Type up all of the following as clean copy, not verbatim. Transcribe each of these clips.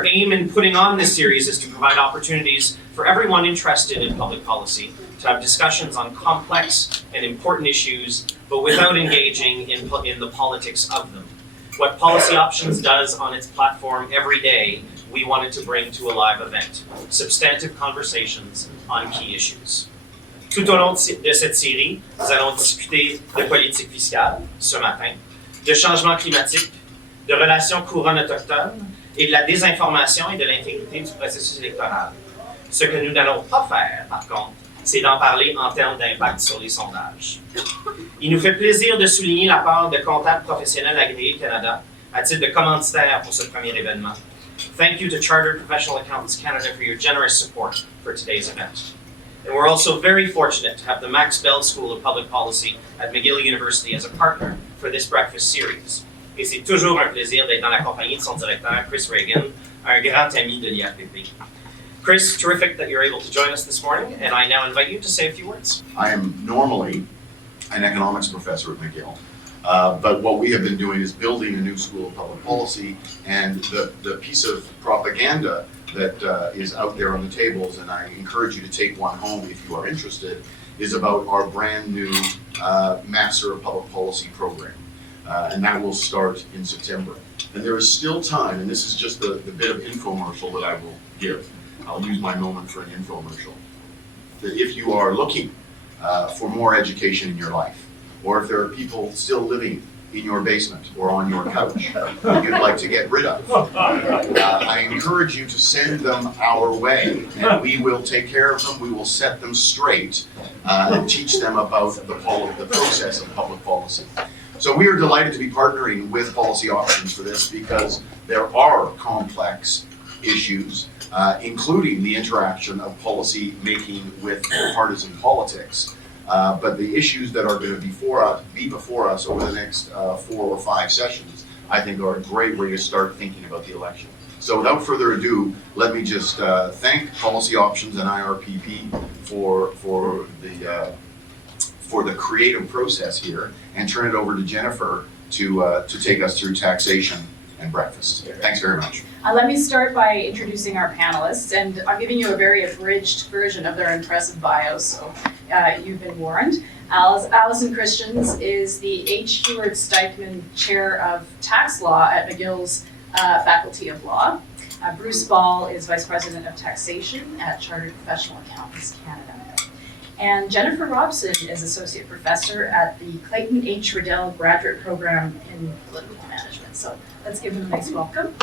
Our aim in putting on this series is to provide opportunities for everyone interested in public policy to have discussions on complex and important issues, but without engaging in the politics of them. What Policy Options does on its platform every day, we wanted to bring to a live event. Substantive conversations on key issues. Tout au long de cette série, nous allons discuter de politique fiscale ce matin, de changement climatique, de relations couronnes-autochtones et de la désinformation et de l'intégrité du processus électoral. Ce que nous n'allons pas faire, par contre, c'est d'en parler en termes d'impact sur les sondages. Il nous fait plaisir de souligner la part de Comptables Professionnels Agréés Canada à titre de commanditaire pour ce premier événement. Thank you to Chartered Professional Accountants Canada for your generous support for today's event. And we're also very fortunate to have the Max Bell School of Public Policy at McGill University as a partner for this breakfast series. Et c'est toujours un plaisir d'être dans la compagnie de son directeur, Chris Reagan, un grand ami de l'IFPP. Chris, terrific that you're able to join us this morning, and I now invite you to say a few words. I am normally an economics professor at McGill, but what we have been doing is building a new school of public policy, and the piece of propaganda that is out there on the tables, and I encourage you to take one home if you are interested, is about our brand new Master of Public Policy program. And that will start in September. And there is still time, and this is just the bit of infomercial that I will give. I'll use my moment for an infomercial. That if you are looking for more education in your life, or if there are people still living in your basement or on your couch that you'd like to get rid of, I encourage you to send them our way, and we will take care of them. We will set them straight and teach them about the process of public policy. So we are delighted to be partnering with Policy Options for this because there are complex issues, including the interaction of policy making with partisan politics. But the issues that are going to be before us over the next 4 or 5 sessions, I think are a great way to start thinking about the election. So without further ado, let me just thank Policy Options and IRPP for the creative process here, and turn it over to Jennifer to take us through taxation and breakfast. Thanks very much. Let me start by introducing our panelists, and I'm giving you a very abridged version of their impressive bios, so you've been warned. Allison Christians is the H. Heward Steichman Chair of Tax Law at McGill's Faculty of Law. Bruce Ball is Vice President of Taxation at Chartered Professional Accountants Canada. And Jennifer Robson is Associate Professor at the Clayton H. Riddell Graduate Program in Political Management. So let's give them a nice welcome.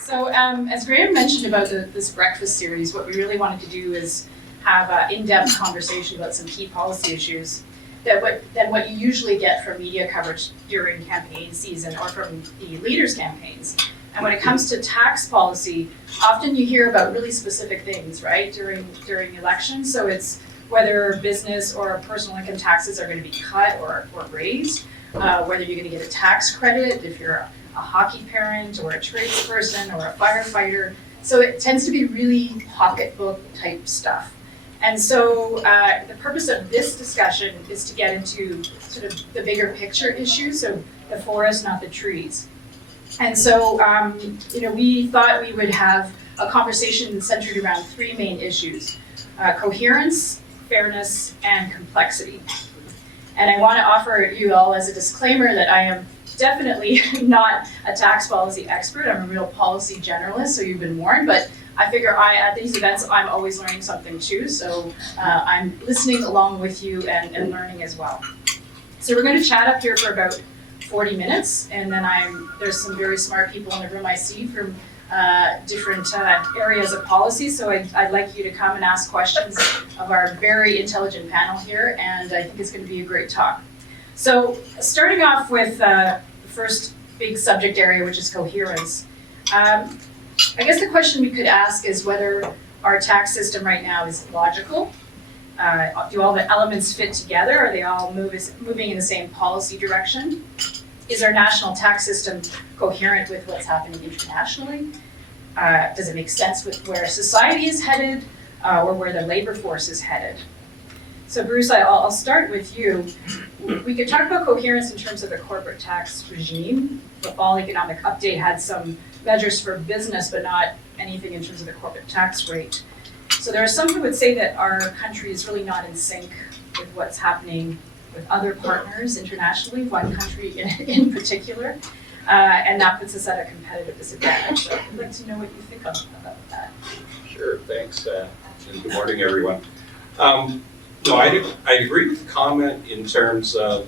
So as Graham mentioned about this breakfast series, what we really wanted to do is have an in-depth conversation about some key policy issues than what you usually get from media coverage during campaign season or from the leaders' campaigns. And when it comes to tax policy, often you hear about really specific things, right, during elections. So it's whether business or personal income taxes are going to be cut or raised, whether you're going to get a tax credit if you're a hockey parent or a tradesperson or a firefighter. So it tends to be really pocketbook type stuff. And so the purpose of this discussion is to get into sort of the bigger picture issues, so the forest, not the trees. And so, we thought we would have a conversation centered around 3 main issues: coherence, fairness, and complexity. And I want to offer you all as a disclaimer that I am definitely not a tax policy expert. I'm a real policy generalist, so you've been warned. But I figure at these events, I'm always learning something too. So I'm listening along with you and learning as well. So we're going to chat up here for about 40 minutes, and then there's some very smart people in the room I see from different areas of policy, so I'd like you to come and ask questions of our very intelligent panel here, and I think it's going to be a great talk. So starting off with the first big subject area, which is coherence. I guess the question we could ask is whether our tax system right now is logical. Do all the elements fit together? Are they all moving in the same policy direction? Is our national tax system coherent with what's happening internationally? Does it make sense with where society is headed or where the labor force is headed? So Bruce, I'll start with you. We could talk about coherence in terms of the corporate tax regime. The fall economic update had some measures for business, but not anything in terms of the corporate tax rate. So there are some who would say that our country is really not in sync with what's happening with other partners internationally, one country in particular, and that puts us at a competitive disadvantage. So I'd like to know what you think about that. Sure, thanks, and good morning, everyone. No, I agree with the comment in terms of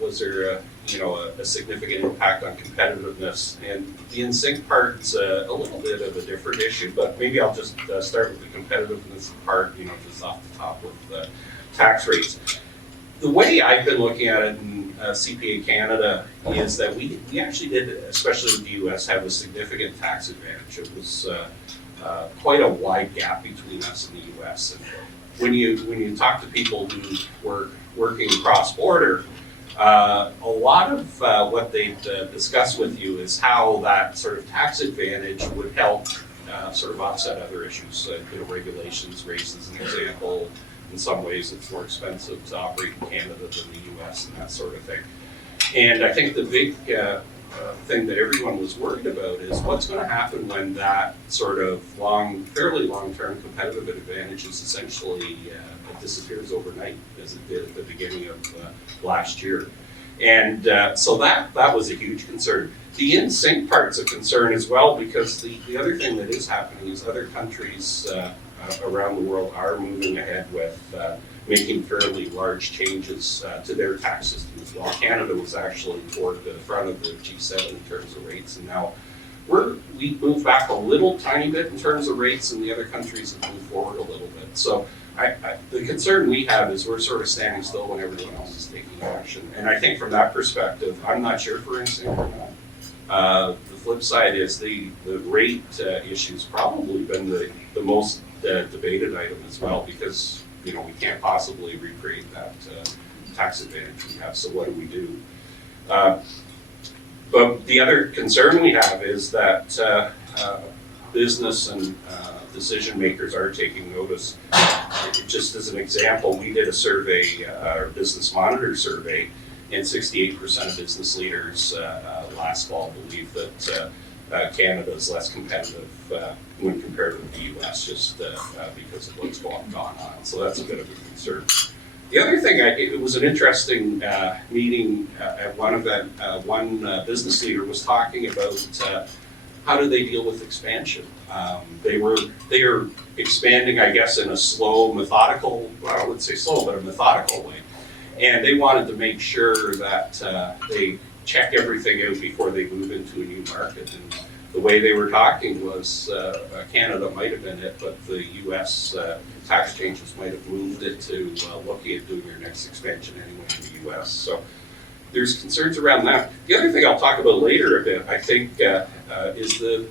was there a significant impact on competitiveness, and the in-sync part's a little bit of a different issue, but maybe I'll just start with the competitiveness part, just off the top with tax rates. The way I've been looking at it in CPA Canada is that we actually did, especially with the US, have a significant tax advantage. It was quite a wide gap between us and the US. And when you talk to people who were working cross-border, a lot of what they've discussed with you is how that sort of tax advantage would help sort of offset other issues. Regulations, race as an example. In some ways, it's more expensive to operate in Canada than the US and that sort of thing. And I think the big thing that everyone was worried about is what's going to happen when that sort of fairly long-term competitive advantage is essentially disappears overnight, as it did at the beginning of last year. And so that was a huge concern. The in-sync part's a concern as well, because the other thing that is happening is other countries around the world are moving ahead with making fairly large changes to their tax system as well. Canada was actually toward the front of the G7 in terms of rates, and now we moved back a little tiny bit in terms of rates, and the other countries have moved forward a little bit. So the concern we have is we're sort of standing still when everyone else is taking action. And I think from that perspective, I'm not sure for in-sync or not. The flip side is the rate issue's probably been the most debated item as well, because we can't possibly recreate that tax advantage we have. So what do we do? But the other concern we have is that business and decision makers are taking notice. Just as an example, we did a survey, our Business Monitor survey, and 68% of business leaders last fall believe that Canada is less competitive when compared with the US, just because of what's gone on. So that's a bit of a concern. The other thing, it was an interesting meeting at one event. One business leader was talking about how do they deal with expansion. They are expanding, I guess, in a slow, methodical, well, I wouldn't say slow, but a methodical way. And they wanted to make sure that they check everything out before they move into a new market. And the way they were talking was Canada might have been it, but the US tax changes might have moved it to looking at doing your next expansion anyway in the US. So there's concerns around that. The other thing I'll talk about later a bit, I think, is the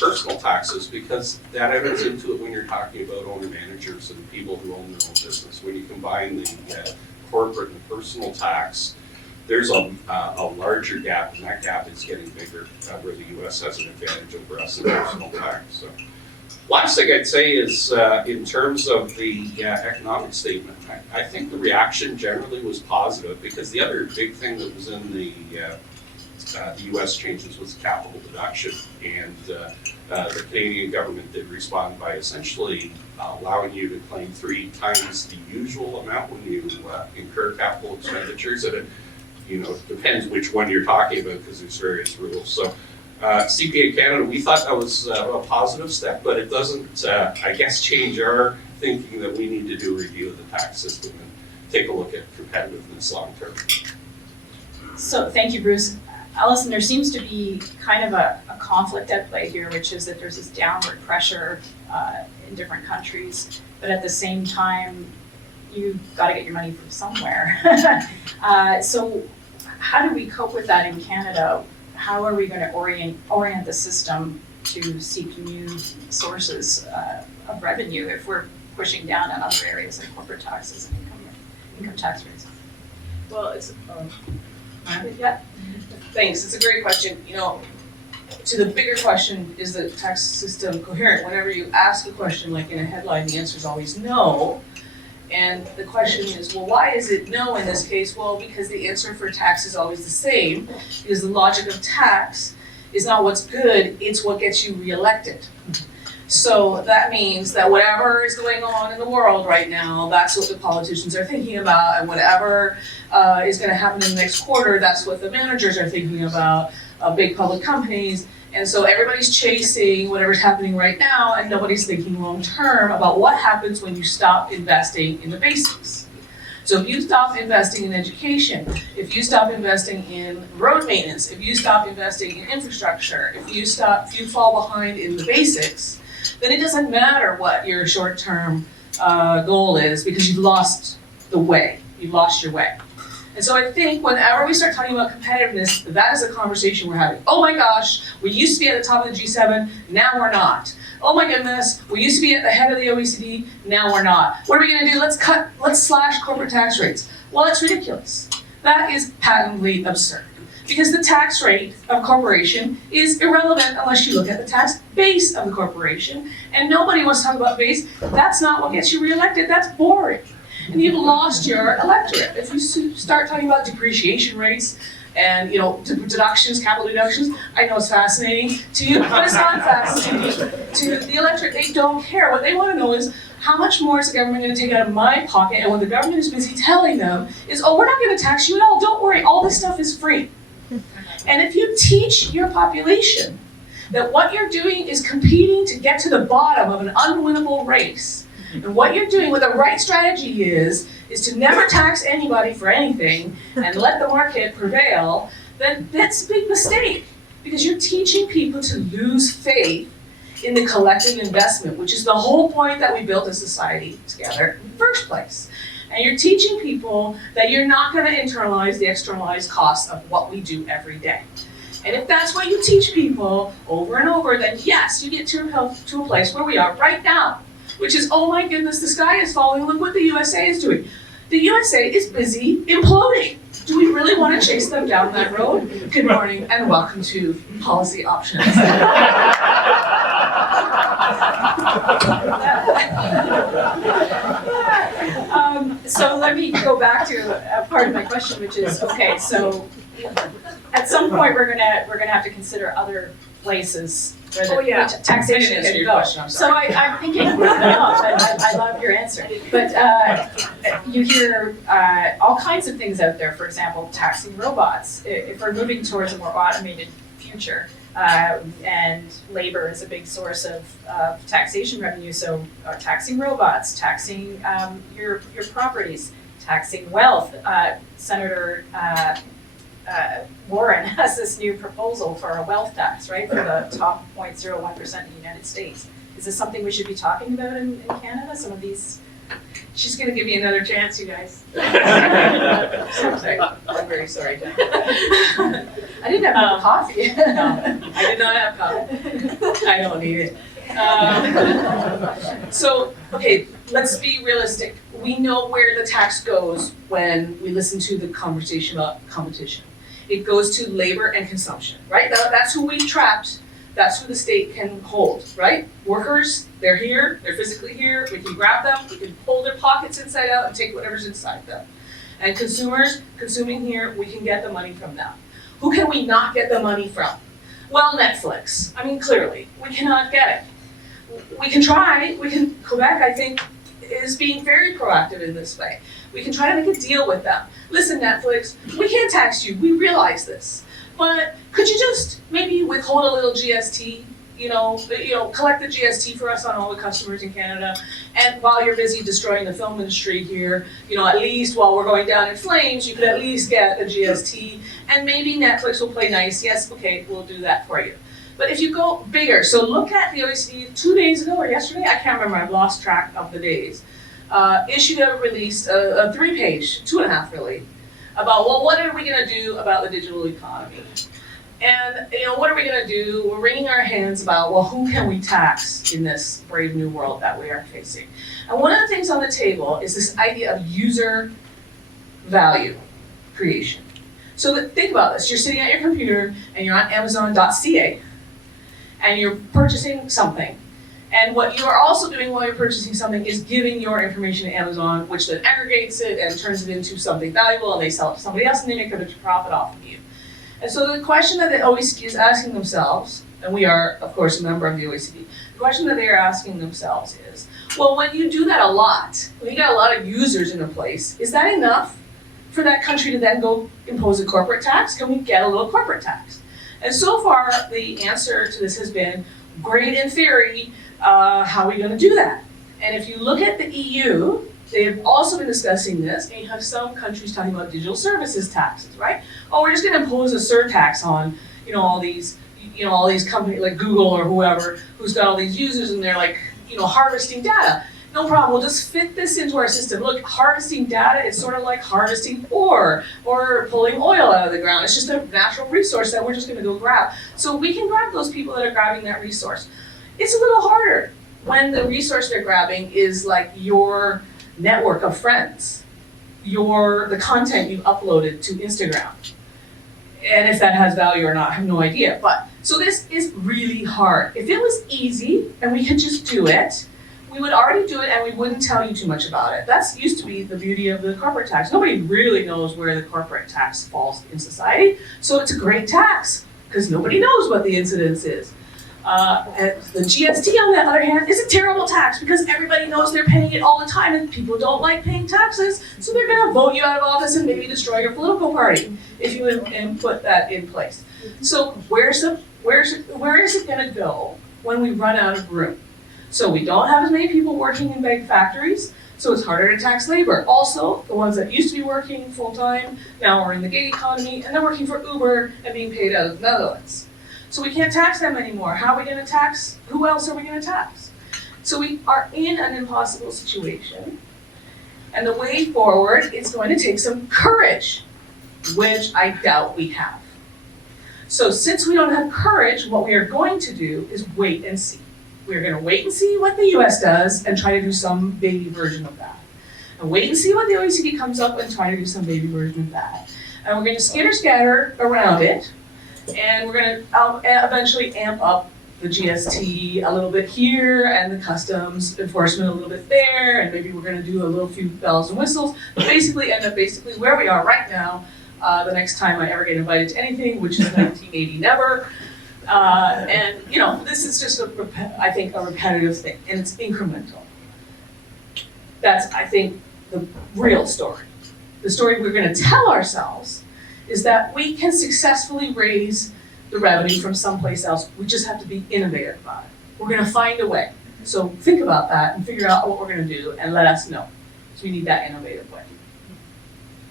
personal taxes, because that enters into it when you're talking about owner-managers and people who own their own business. When you combine the corporate and personal tax, there's a larger gap, and that gap is getting bigger, where the US has an advantage over us in personal tax. So, last thing I'd say is, in terms of the economic statement, I think the reaction generally was positive, because the other big thing that was in the US changes was capital deduction, and the Canadian government did respond by essentially allowing you to claim 3 times the usual amount when you incur capital expenditures. And it depends which one you're talking about, because there's various rules. So CPA Canada, we thought that was a positive step, but it doesn't, I guess, change our thinking that we need to do a review of the tax system and take a look at competitiveness long term. So thank you, Bruce. Allison, there seems to be kind of a conflict at play here, which is that there's this downward pressure in different countries, but at the same time, you've got to get your money from somewhere. So how do we cope with that in Canada? How are we going to orient the system to seek new sources of revenue if we're pushing down on other areas like corporate taxes and income tax rates? Well, it's Yeah. thanks. It's a great question. To the bigger question, is the tax system coherent? Whenever you ask a question like in a headline, the answer is always no. And the question is, well, why is it no in this case? Well, because the answer for tax is always the same, because the logic of tax is not what's good, it's what gets you reelected. So that means that whatever is going on in the world right now, that's what the politicians are thinking about, and whatever is gonna happen in the next quarter, that's what the managers are thinking about, big public companies. And so everybody's chasing whatever's happening right now, and nobody's thinking long-term about what happens when you stop investing in the basics. So if you stop investing in education, if you stop investing in road maintenance, if you stop investing in infrastructure, if you fall behind in the basics, then it doesn't matter what your short-term goal is, because you've lost the way, you've lost your way. And so I think whenever we start talking about competitiveness, that is a conversation we're having. Oh my gosh, we used to be at the top of the G7, now we're not. Oh my goodness, we used to be at the head of the OECD, now we're not. What are we gonna do? Let's slash corporate tax rates. Well, that's ridiculous. That is patently absurd. Because the tax rate of a corporation is irrelevant unless you look at the tax base of the corporation. And nobody wants to talk about base. That's not what gets you reelected, that's boring. And you've lost your electorate. If you start talking about depreciation rates and deductions, capital deductions, I know it's fascinating to you, but it's not fascinating to the electorate. They don't care. What they want to know is, how much more is the government going to take out of my pocket? And what the government is busy telling them is, oh, we're not going to tax you at all. Don't worry, all this stuff is free. And if you teach your population that what you're doing is competing to get to the bottom of an unwinnable race, and what you're doing, what the right strategy is to never tax anybody for anything and let the market prevail, then that's a big mistake. Because you're teaching people to lose faith in the collective investment, which is the whole point that we built a society together in the first place. And you're teaching people that you're not going to internalize the externalized costs of what we do every day. And if that's what you teach people over and over, then yes, you get to a place where we are right now, which is, oh my goodness, the sky is falling, look what the USA is doing. The USA is busy imploding. Do we really want to chase them down that road? Good morning and welcome to Policy Options. So let me go back to a part of my question, which is, okay, so at some point we're gonna have to consider other places where the taxation can go. So I'm thinking, no, but I love your answer. But you hear all kinds of things out there. For example, taxing robots. If we're moving towards a more automated future, and labor is a big source of taxation revenue, so taxing robots, taxing your properties, taxing wealth. Senator Warren has this new proposal for a wealth tax, right, for the top 0.01% in the United States. Is this something we should be talking about in Canada? Some of these. She's gonna give me another chance, you guys. I'm very sorry, Jen. I didn't have coffee. No, I did not have coffee. I don't need it. So, okay, let's be realistic. We know where the tax goes when we listen to the conversation about competition. It goes to labor and consumption, right? That's who we've trapped. That's who the state can hold, right? Workers, they're here, they're physically here, we can grab them, we can pull their pockets inside out and take whatever's inside them. And consumers, consuming here, we can get the money from them. Who can we not get the money from? Well, Netflix. I mean, clearly, we cannot get it. We can try, Quebec, I think, is being very proactive in this way. We can try to make a deal with them. Listen, Netflix, we can't tax you, we realize this. But could you just maybe withhold a little GST, collect the GST for us on all the customers in Canada, and while you're busy destroying the film industry here, at least while we're going down in flames, you could at least get the GST, and maybe Netflix will play nice. Yes, okay, we'll do that for you. But if you go bigger, so look at the OECD 2 days ago or yesterday, I can't remember, I've lost track of the days, issued a release, a 3-page, 2.5 really, about, well, what are we gonna do about the digital economy? And, what are we gonna do? We're wringing our hands about, well, who can we tax in this brave new world that we are facing? And one of the things on the table is this idea of user value creation. So think about this, you're sitting at your computer and you're on Amazon.ca and you're purchasing something. And what you are also doing while you're purchasing something is giving your information to Amazon, which then aggregates it and turns it into something valuable, and they sell it to somebody else and they make a bit of profit off of you. And so the question that the OECD is asking themselves, and we are, of course, a member of the OECD, the question that they are asking themselves is, well, when you do that a lot, when you got a lot of users in a place, is that enough for that country to then go impose a corporate tax? Can we get a little corporate tax? And so far, the answer to this has been, great in theory, how are we going to do that? And if you look at the EU, they have also been discussing this, and you have some countries talking about digital services taxes, right? Oh, we're just going to impose a surtax on, all these companies like Google or whoever who's got all these users and they're like, harvesting data. No problem, we'll just fit this into our system. Look, harvesting data is sort of like harvesting ore or pulling oil out of the ground. It's just a natural resource that we're just going to go grab. So we can grab those people that are grabbing that resource. It's a little harder when the resource they're grabbing is like your network of friends, the content you've uploaded to Instagram. And if that has value or not, I have no idea. But so this is really hard. If it was easy and we could just do it, we would already do it and we wouldn't tell you too much about it. That's used to be the beauty of the corporate tax. Nobody really knows where the corporate tax falls in society. So it's a great tax because nobody knows what the incidence is. And the GST, on the other hand, is a terrible tax because everybody knows they're paying it all the time and people don't like paying taxes, so they're going to vote you out of office and maybe destroy your political party if you put that in place. So where is it going to go when we run out of room? So we don't have as many people working in big factories, so it's harder to tax labor. Also, the ones that used to be working full-time now are in the gig economy and they're working for Uber and being paid out of the Netherlands. So we can't tax them anymore. How are we going to tax? Who else are we going to tax? So we are in an impossible situation. And the way forward is going to take some courage, which I doubt we have. So since we don't have courage, what we are going to do is wait and see. We're going to wait and see what the US does and try to do some baby version of that. And wait and see what the OECD comes up and try to do some baby version of that. And we're going to skitter-scatter around it. And we're going to eventually amp up the GST a little bit here and the customs enforcement a little bit there, and maybe we're going to do a little few bells and whistles, but basically end up where we are right now, the next time I ever get invited to anything, which is 1980 never. And this is just I think a repetitive thing, and it's incremental. That's, I think, the real story. The story we're going to tell ourselves is that we can successfully raise the revenue from someplace else. We just have to be innovative about it. We're going to find a way. So think about that and figure out what we're going to do and let us know. So we need that innovative way.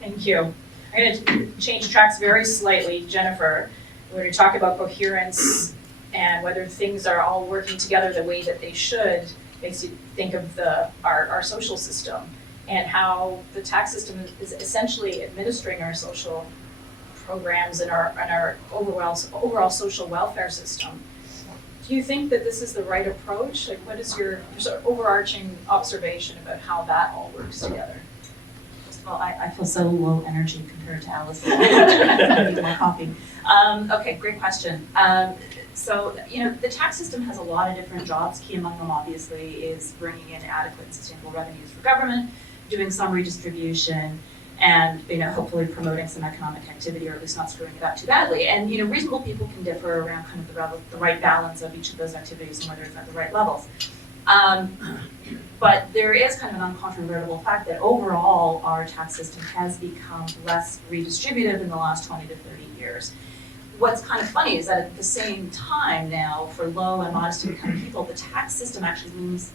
Thank you. I'm going to change tracks very slightly. Jennifer, we're going to talk about coherence and whether things are all working together the way that they should. Makes you think of our social system and how the tax system is essentially administering our social programs and our overall social welfare system. Do you think that this is the right approach? Like, what is your sort of overarching observation about how that all works together? Well, I feel so low energy compared to Allison. I need more coffee. Okay, great question. So, the tax system has a lot of different jobs. Key among them, obviously, is bringing in adequate and sustainable revenues for government, doing some redistribution, and hopefully promoting some economic activity, or at least not screwing it up too badly. And reasonable people can differ around kind of the right balance of each of those activities and whether it's at the right levels. But there is kind of an uncontrovertible fact that overall our tax system has become less redistributive in the last 20 to 30 years. What's kind of funny is that at the same time now, for low and modest income people, the tax system actually looms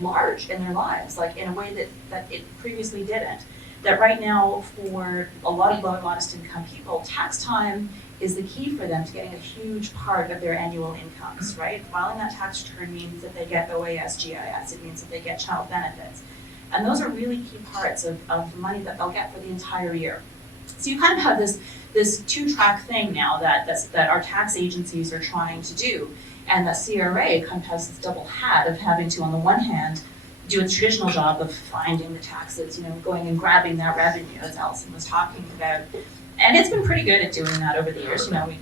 large in their lives, like in a way that it previously didn't. That right now, for a lot of low and modest income people, tax time is the key for them to getting a huge part of their annual incomes, right? Filing that tax return means that they get OAS, GIS, it means that they get child benefits. And those are really key parts of the money that they'll get for the entire year. So you kind of have this two-track thing now that our tax agencies are trying to do. And that CRA kind of has this double hat of having to, on the one hand, do a traditional job of finding the taxes, going and grabbing that revenue, as Allison was talking about. And it's been pretty good at doing that over the years. We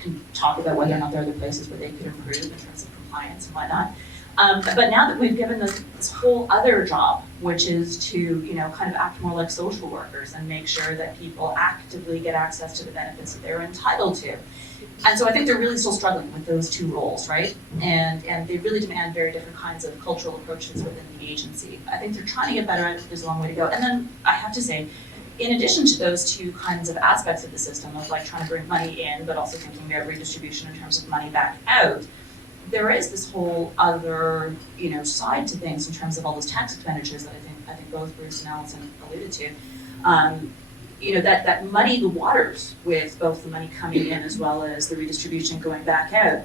can talk about whether or not there are other places where they could improve in terms of compliance and whatnot. But now that we've given this whole other job, which is to, you know, kind of act more like social workers and make sure that people actively get access to the benefits that they're entitled to. And so I think they're really still struggling with those two roles, right? And they really demand very different kinds of cultural approaches within the agency. I think they're trying to get better at it, there's a long way to go. And then I have to say, in addition to those two kinds of aspects of the system of like trying to bring money in, but also thinking about redistribution in terms of money back out, there is this whole other, you know, side to things in terms of all those tax expenditures that I think both Bruce and Allison alluded to. You know, that muddy the waters with both the money coming in as well as the redistribution going back out.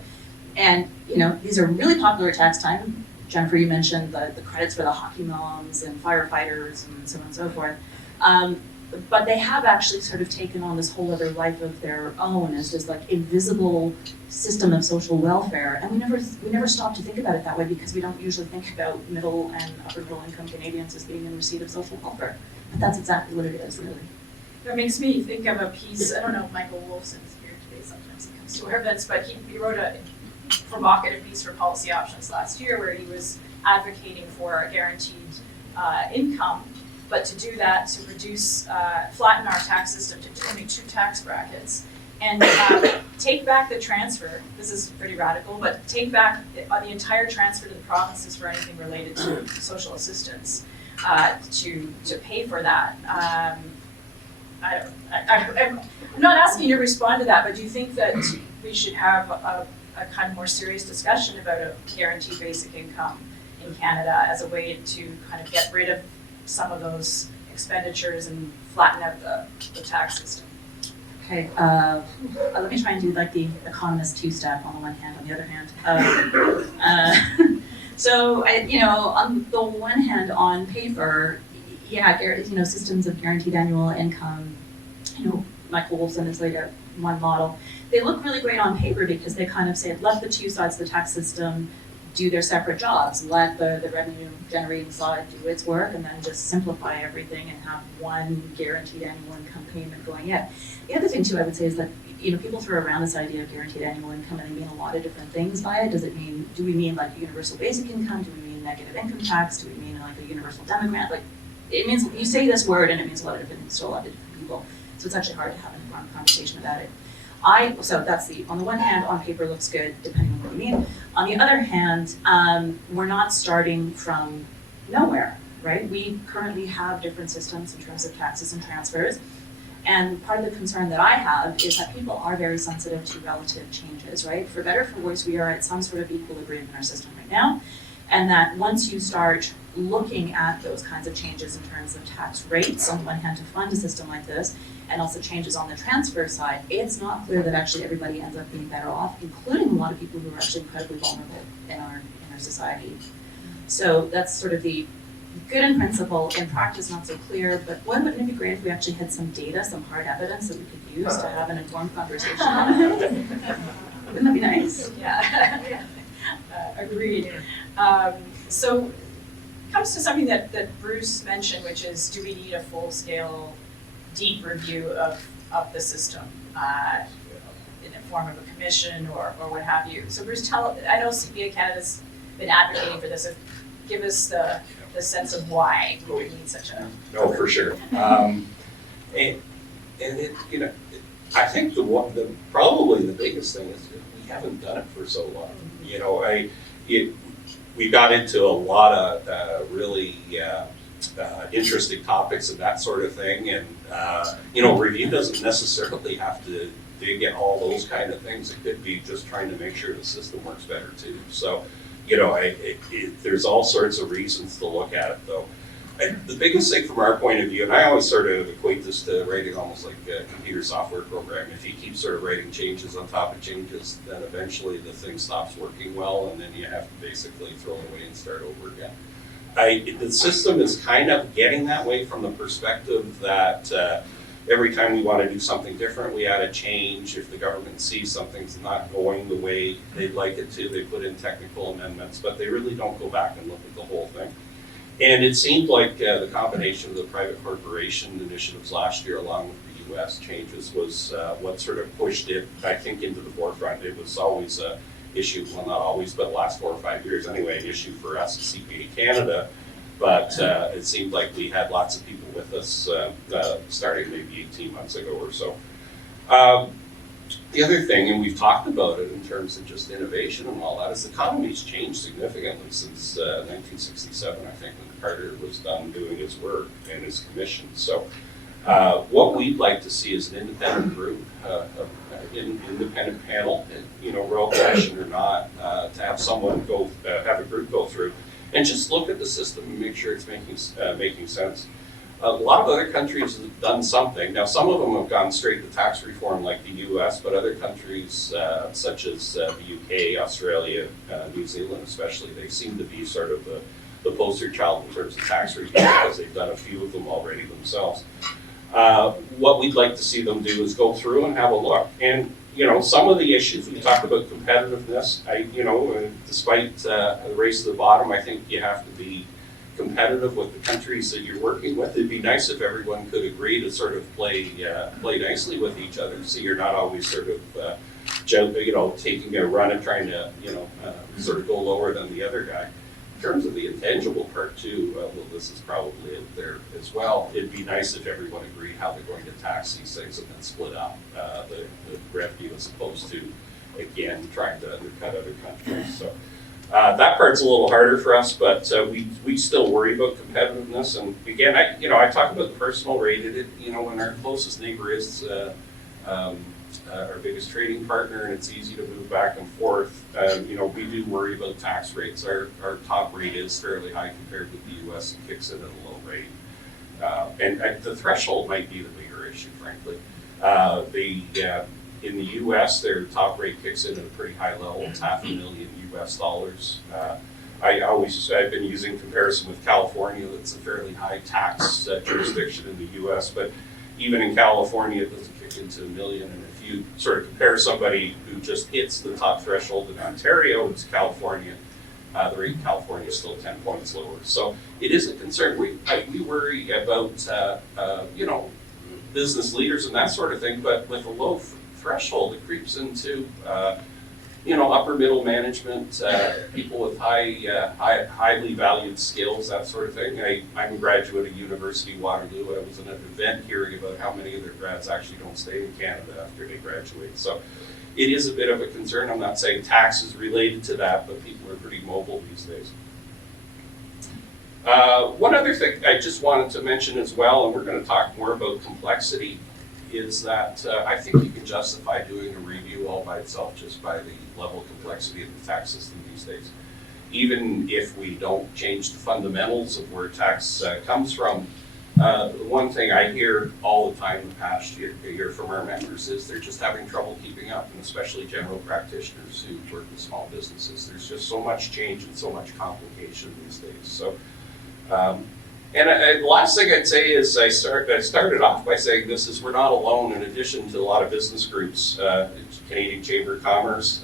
And, you know, these are really popular at tax time. Jennifer, you mentioned the credits for the hockey moms and firefighters and so on and so forth. But they have actually sort of taken on this whole other life of their own as this like invisible system of social welfare. And we never stop to think about it that way because we don't usually think about middle and upper middle income Canadians as being in receipt of social welfare. But that's exactly what it is, really. That makes me think of a piece, I don't know if Michael Wolfson's here today, sometimes he comes to our events, but he wrote a provocative piece for Policy Options last year where he was advocating for a guaranteed income, but to do that, to reduce, flatten our tax system to only 2 tax brackets, and take back the transfer, this is pretty radical, but take back the entire transfer to the provinces for anything related to social assistance, to pay for that. I'm not asking you to respond to that, but do you think that we should have a kind of more serious discussion about a guaranteed basic income in Canada as a way to kind of get rid of some of those expenditures and flatten out the tax system? Okay, let me try and do like the economist two-step on the one hand, on the other hand. So, you know, on the one hand, on paper, yeah, you know, systems of guaranteed annual income, you know, Michael Wolfson has laid out one model. They look really great on paper because they kind of say, let the two sides of the tax system do their separate jobs, let the revenue generating side do its work, and then just simplify everything and have one guaranteed annual income payment going in. The other thing too I would say is that, you know, people throw around this idea of guaranteed annual income and they mean a lot of different things by it. Do we mean like a universal basic income? Do we mean negative income tax? Do we mean like a universal demographic? Like, it means, you say this word and it means a lot of different things to a lot of different people. So it's actually hard to have an informed conversation about it. So that's on the one hand, on paper looks good, depending on what you mean. On the other hand, we're not starting from nowhere, right? We currently have different systems in terms of taxes and transfers. And part of the concern that I have is that people are very sensitive to relative changes, right? For better or for worse, we are at some sort of equilibrium in our system right now. And that once you start looking at those kinds of changes in terms of tax rates, on the one hand to fund a system like this, and also changes on the transfer side, it's not clear that actually everybody ends up being better off, including a lot of people who are actually incredibly vulnerable in our society. So that's sort of the good in principle, in practice not so clear, but wouldn't it be great if we actually had some data, some hard evidence that we could use to have an informed conversation on it? Wouldn't that be nice? Yeah, agreed. So it comes to something that Bruce mentioned, which is, do we need a full-scale, deep review of the system in the form of a commission or what have you? So Bruce, I know CPA Canada's been advocating for this. So give us the sense of why we would need such a. No, for sure. And it, you know, I think probably the biggest thing is we haven't done it for so long. You know, we got into a lot of really interesting topics and that sort of thing, and you know, review doesn't necessarily have to dig in all those kind of things. It could be just trying to make sure the system works better too. So, you know, there's all sorts of reasons to look at it though. The biggest thing from our point of view, and I always sort of equate this to writing almost like a computer software program. If you keep sort of writing changes on top of changes, then eventually the thing stops working well, and then you have to basically throw it away and start over again. The system is kind of getting that way from the perspective that every time we want to do something different, we add a change. If the government sees something's not going the way they'd like it to, they put in technical amendments, but they really don't go back and look at the whole thing. And it seemed like the combination of the private corporation initiatives last year along with the US changes was what sort of pushed it, I think, into the forefront. It was always issue, well, not always, but the last 4 or 5 years anyway, an issue for us at CPA Canada. But it seemed like we had lots of people with us starting maybe 18 months ago or so. The other thing, and we've talked about it in terms of just innovation and all that, is the economy's changed significantly since 1967, I think, when Carter was done doing his work and his commission. So what we'd like to see is an independent group, an independent panel, royal commission or not, to have someone go, have a group go through and just look at the system and make sure it's making sense. A lot of other countries have done something. Now, some of them have gone straight to tax reform like the US, but other countries such as the UK, Australia, New Zealand especially, they seem to be sort of the poster child in terms of tax review because they've done a few of them already themselves. What we'd like to see them do is go through and have a look. And some of the issues, we talked about competitiveness. Despite the race to the bottom, I think you have to be competitive with the countries that you're working with. It'd be nice if everyone could agree to sort of play nicely with each other, so you're not always sort of taking a run and trying to sort of go lower than the other guy. In terms of the intangible part too, well, this is probably in there as well. It'd be nice if everyone agreed how they're going to tax these things and then split up the revenue as opposed to, again, trying to undercut other countries. So that part's a little harder for us, but we still worry about competitiveness. And again, I talk about the personal rate. When our closest neighbor is our biggest trading partner, and it's easy to move back and forth. We do worry about tax rates. Our top rate is fairly high compared with the US and kicks in at a low rate. And the threshold might be the bigger issue, frankly. In the US, their top rate kicks in at a pretty high level. It's $500,000 US. I've been using comparison with California. That's a fairly high tax jurisdiction in the US, but even in California, it doesn't kick into $1 million. And if you sort of compare somebody who just hits the top threshold in Ontario to California, the rate in California is still 10 points lower. So it is a concern. We worry about business leaders and that sort of thing, but with a low threshold, it creeps into upper middle management, people with highly valued skills, that sort of thing. I'm a graduate of University of Waterloo. I was in an event hearing about how many of their grads actually don't stay in Canada after they graduate. So it is a bit of a concern. I'm not saying tax is related to that, but people are pretty mobile these days. One other thing I just wanted to mention as well, and we're going to talk more about complexity, is that I think you can justify doing a review all by itself just by the level of complexity of the tax system these days. Even if we don't change the fundamentals of where tax comes from, the one thing I hear all the time in the past year from our members is they're just having trouble keeping up, and especially general practitioners who work in small businesses. There's just so much change and so much complication these days. So. And the last thing I'd say is I started off by saying we're not alone. In addition to a lot of business groups, Canadian Chamber of Commerce,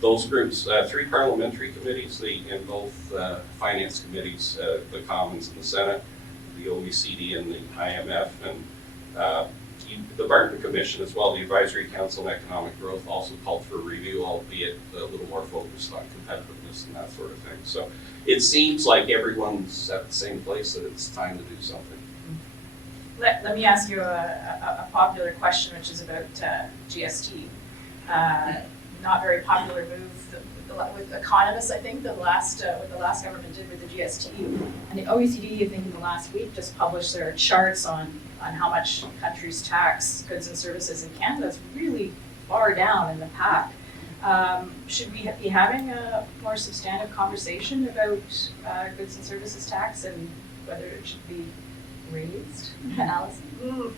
those groups, 3 parliamentary committees, in both finance committees, the Commons and the Senate, the OECD and the IMF, and the Barton Commission as well, the Advisory Council on Economic Growth, also called for a review, albeit a little more focused on competitiveness and that sort of thing. So it seems like everyone's at the same place that it's time to do something. Let me ask you a popular question, which is about GST. Not very popular move with economists, I think, what the last government did with the GST. And the OECD, I think in the last week, just published their charts on how much countries tax goods and services in Canada. It's really far down in the pack. Should we be having a more substantive conversation about goods and services tax and whether it should be raised? Allison?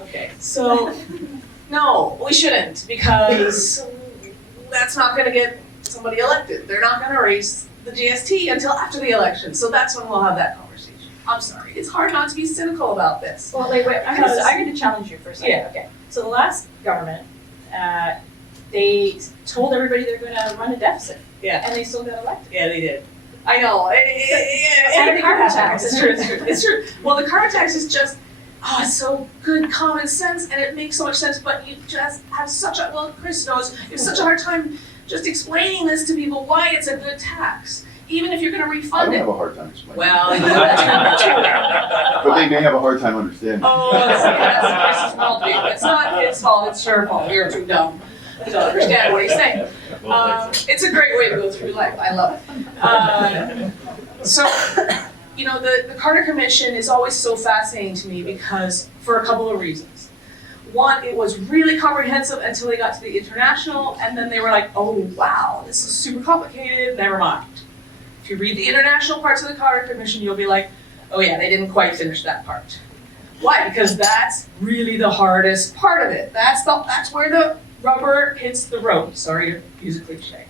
Okay, so no, we shouldn't, because that's not going to get somebody elected. They're not going to raise the GST until after the election, so that's when we'll have that conversation. I'm sorry, it's hard not to be cynical about this. Well, wait, I'm going to challenge you for a second. Yeah. Okay. So the last government, they told everybody they're going to run a deficit. Yeah. And they still got elected. Yeah, they did. I know. And a carbon tax. It's true. Well, the carbon tax is just, oh, it's so good common sense and it makes so much sense, but you just have such a, well, Chris knows, you have such a hard time just explaining this to people why it's a good tax, even if you're gonna I refund don't it. have a hard time explaining. Well, you do. But they may have a hard time understanding. Oh, that's Chris's worldview. It's not his fault, it's your fault. You're too dumb to understand what he's saying. It's a great way to go through life. I love it. So, you know, the Carter Commission is always so fascinating to me because, for a couple of reasons. One, it was really comprehensive until they got to the international, and then they were like, oh, wow, this is super complicated, never mind. If you read the international parts of the Carter Commission, you'll be like, oh yeah, they didn't quite finish that part. Why? Because that's really the hardest part of it. That's where the rubber hits the road. Sorry to use a cliche.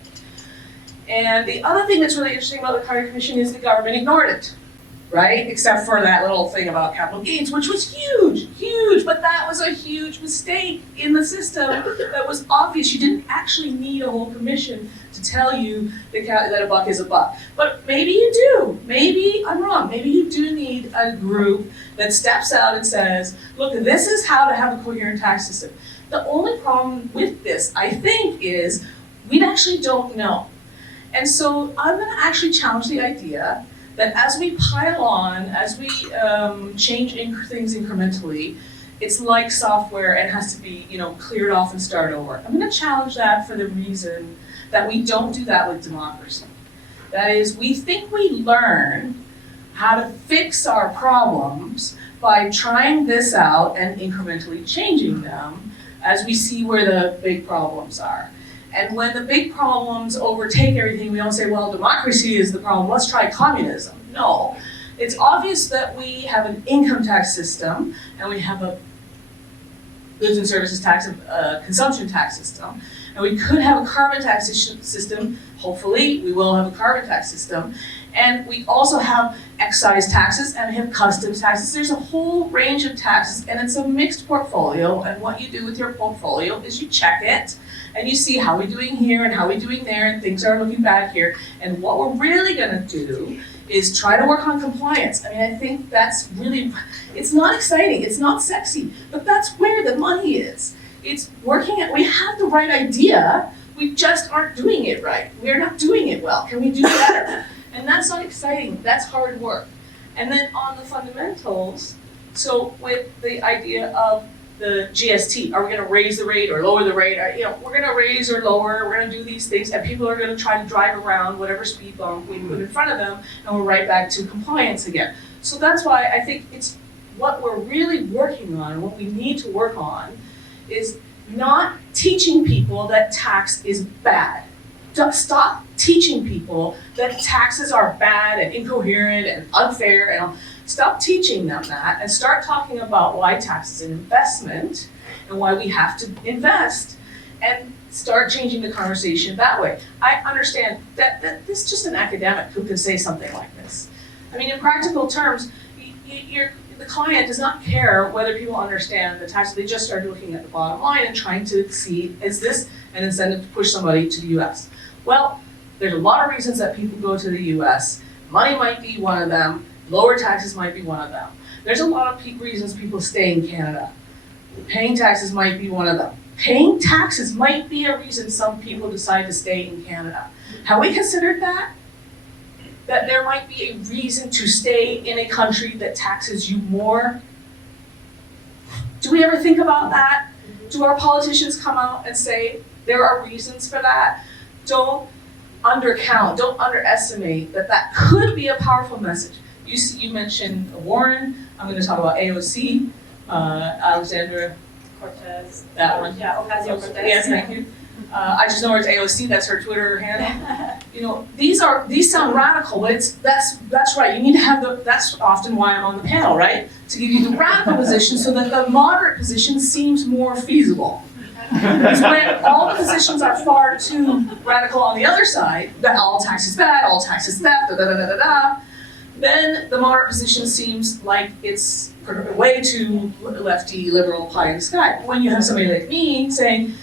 And the other thing that's really interesting about the Carter Commission is the government ignored it, right? Except for that little thing about capital gains, which was huge, but that was a huge mistake in the system that was obvious. You didn't actually need a whole commission to tell you that a buck is a buck. But maybe you do. Maybe I'm wrong. Maybe you do need a group that steps out and says, look, this is how to have a coherent tax system. The only problem with this, I think, is we actually don't know. And so I'm going to actually challenge the idea that as we pile on, as we change things incrementally, it's like software and has to be, cleared off and start over. I'm going to challenge that for the reason that we don't do that with democracy. That is, we think we learn how to fix our problems by trying this out and incrementally changing them as we see where the big problems are. And when the big problems overtake everything, we don't say, well, democracy is the problem, let's try communism. No. It's obvious that we have an income tax system and we have a goods and services tax, consumption tax system, and we could have a carbon tax system. Hopefully, we will have a carbon tax system. And we also have excise taxes and we have customs taxes. There's a whole range of taxes and it's a mixed portfolio. And what you do with your portfolio is you check it and you see how we're doing here and how we're doing there and things are looking bad here. And what we're really gonna do is try to work on compliance. I mean, I think that's really, it's not exciting, it's not sexy, but that's where the money is. It's working at, we have the right idea, we just aren't doing it right. We're not doing it well, can we do better? And that's not exciting, that's hard work. And then on the fundamentals, so with the idea of the GST, are we gonna raise the rate or lower the rate? We're gonna raise or lower, we're gonna do these things, and people are gonna try to drive around whatever speed bump we put in front of them, and we're right back to compliance again. So that's why I think it's what we're really working on, what we need to work on, is not teaching people that tax is bad. Stop teaching people that taxes are bad and incoherent and unfair, and stop teaching them that and start talking about why tax is an investment and why we have to invest, and start changing the conversation that way. I understand that this is just an academic who can say something like this. I mean, in practical terms, the client does not care whether people understand the tax. They just start looking at the bottom line and trying to see, is this an incentive to push somebody to the US? Well, there's a lot of reasons that people go to the US. Money might be one of them. Lower taxes might be one of them. There's a lot of reasons people stay in Canada. Paying taxes might be one of them. Paying taxes might be a reason some people decide to stay in Canada. Have we considered that? That there might be a reason to stay in a country that taxes you more? Do we ever think about that? Do our politicians come out and say there are reasons for that? Don't underestimate that could be a powerful message. You mentioned Warren, I'm going to talk about AOC, Alexandra Cortez. That one. Yeah, Ocasio-Cortez. Yes, thank you. I just know her as AOC, that's her Twitter handle. These sound radical, but that's right. You need to have that's often why I'm on the panel, right? To give you the radical position so that the moderate position seems more feasible. Because when all the positions are far too radical on the other side, that all tax is bad, all tax is theft, then the moderate position seems like it's way too lefty, liberal, pie in the sky. When you have somebody like me saying,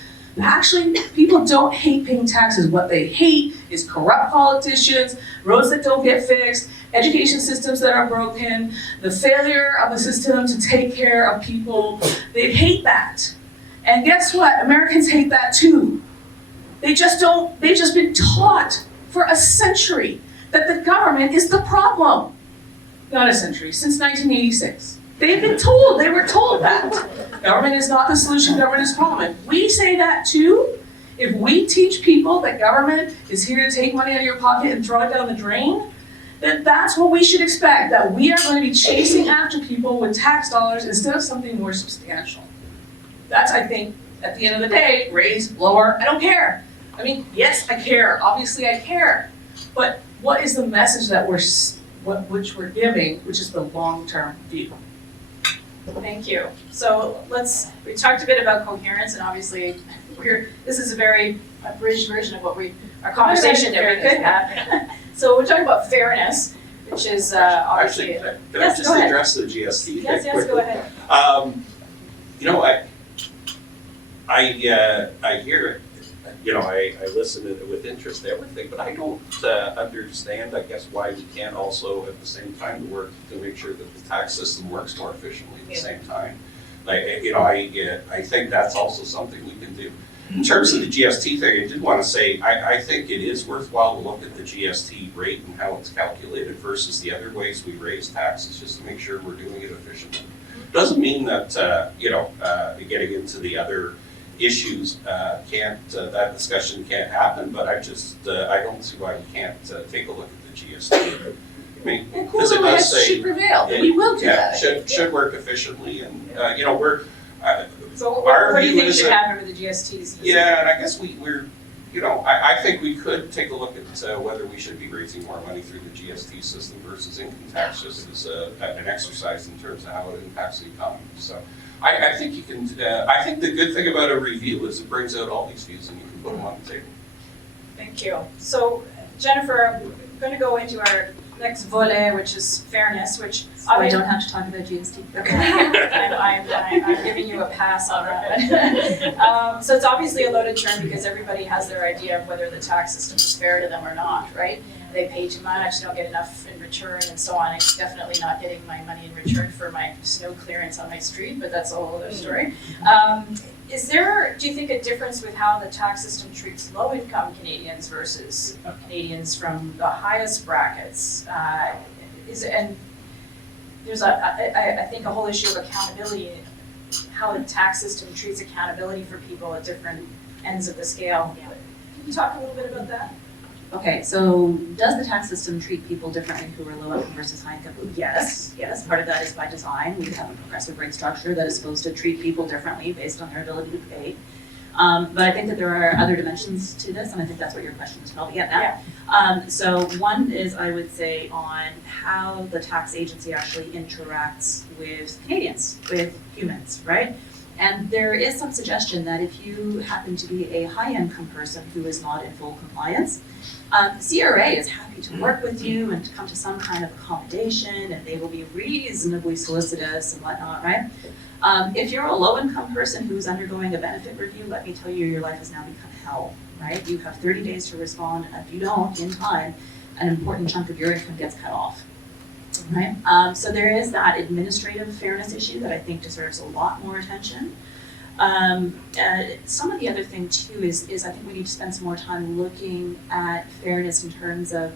actually, people don't hate paying taxes. What they hate is corrupt politicians, roads that don't get fixed, education systems that are broken, the failure of the system to take care of people. They hate that. And guess what? Americans hate that too. They've just been taught for a century that the government is the problem. Not a century, since 1986. They were told that. Government is not the solution, government is the problem. If we say that too, if we teach people that government is here to take money out of your pocket and throw it down the drain, then that's what we should expect, that we are going to be chasing after people with tax dollars instead of something more substantial. That's, I think, at the end of the day, raise, lower, I don't care. I mean, yes, I care, obviously I care, but what is the message that which we're giving, which is the long-term view? Thank you. So we talked a bit about coherence, and obviously this is a very abridged version of our conversation that we could have. So we're talking about fairness, which is obviously. Actually, can I Yes, just go ahead. address the GST thing Yes, quickly? go ahead. I hear it. I listen to it with interest and everything, but I don't understand, I guess, why we can't also at the same time work to make sure that the tax system works more efficiently at the same time. I think that's also something we can do. In terms of the GST thing, I did want to say, I think it is worthwhile to look at the GST rate and how it's calculated versus the other ways we raise taxes, just to make sure we're doing it efficiently. Doesn't mean that, getting into the other issues that discussion can't happen, but I don't see why we can't take a look at the GST. I mean, because it does say should prevail, we will do that. should work efficiently, and So our what do you view think is should that- happen with the GSTs? yeah, and I guess we're I think we could take a look at whether we should be raising more money through the GST system versus income tax, just as an exercise in terms of how it impacts the economy. So I think you can. I think the good thing about a review is it brings out all these views and you can put them on the table. Thank you. So Jennifer, I'm going to go into our next volet, which is fairness, which So I don't have to talk about GST. I'm giving you a pass on that one. So it's obviously a loaded term because everybody has their idea of whether the tax system is fair to them or not, right? They pay too much, they don't get enough in return and so on. I'm definitely not getting my money in return for my snow clearance on my street, but that's a whole other story. Is there, do you think, a difference with how the tax system treats low-income Canadians versus Canadians from the highest brackets? And there's I think a whole issue of accountability, how the tax system treats accountability for people at different ends of the scale. Can you talk a little bit about that? Okay, so does the tax system treat people differently who are low income versus high income? Yes. Part of that is by design. We have a progressive rate structure that is supposed to treat people differently based on their ability to pay. But I think that there are other dimensions to this, and I think that's what your question is probably getting at. So one is, I would say, on how the tax agency actually interacts with Canadians, with humans, right? And there is some suggestion that if you happen to be a high-income person who is not in full compliance, CRA is happy to work with you and to come to some kind of accommodation, and they will be reasonably solicitous and whatnot, right? If you're a low-income person who's undergoing a benefit review, let me tell you, your life has now become hell, right? You have 30 days to respond, and if you don't in time, an important chunk of your income gets cut off, right? So there is that administrative fairness issue that I think deserves a lot more attention. Some of the other thing too is I think we need to spend some more time looking at fairness in terms of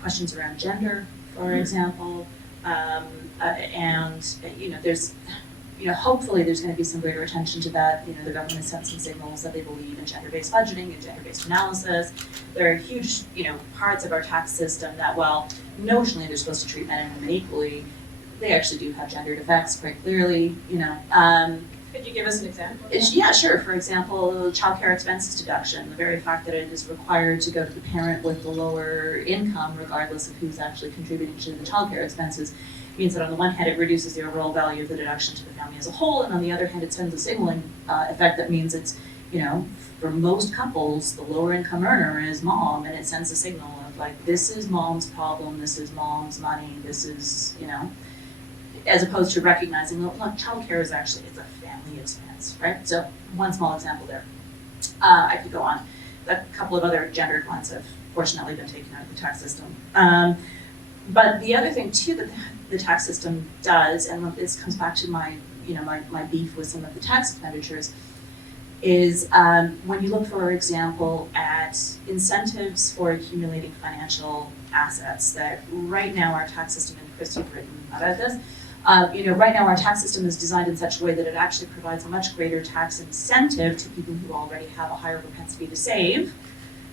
questions around gender, for example, and there's hopefully there's going to be some greater attention to that. The government sent some signals that they believe in gender-based budgeting and gender-based analysis. There are huge parts of our tax system that, while notionally they're supposed to treat men and women equally, they actually do have gendered effects quite clearly. Could you give us an example? Yeah, sure. For example, child care expenses deduction, the very fact that it is required to go to the parent with the lower income, regardless of who's actually contributing to the child care expenses, means that on the one hand it reduces the overall value of the deduction to the family as a whole, and on the other hand it sends a signaling effect that means it's, for most couples, the lower income earner is mom, and it sends a signal of like, this is mom's problem, this is mom's money, this is, as opposed to recognizing, look, childcare is actually, it's a family expense, right? So one small example there. I could go on. A couple of other gendered ones have fortunately been taken out of the tax system. But the other thing too that the tax system does, and this comes back to my beef with some of the tax expenditures, is when you look, for example, at incentives for accumulating financial assets, that right now our tax system, and Christy had written about this, right now our tax system is designed in such a way that it actually provides a much greater tax incentive to people who already have a higher propensity to save.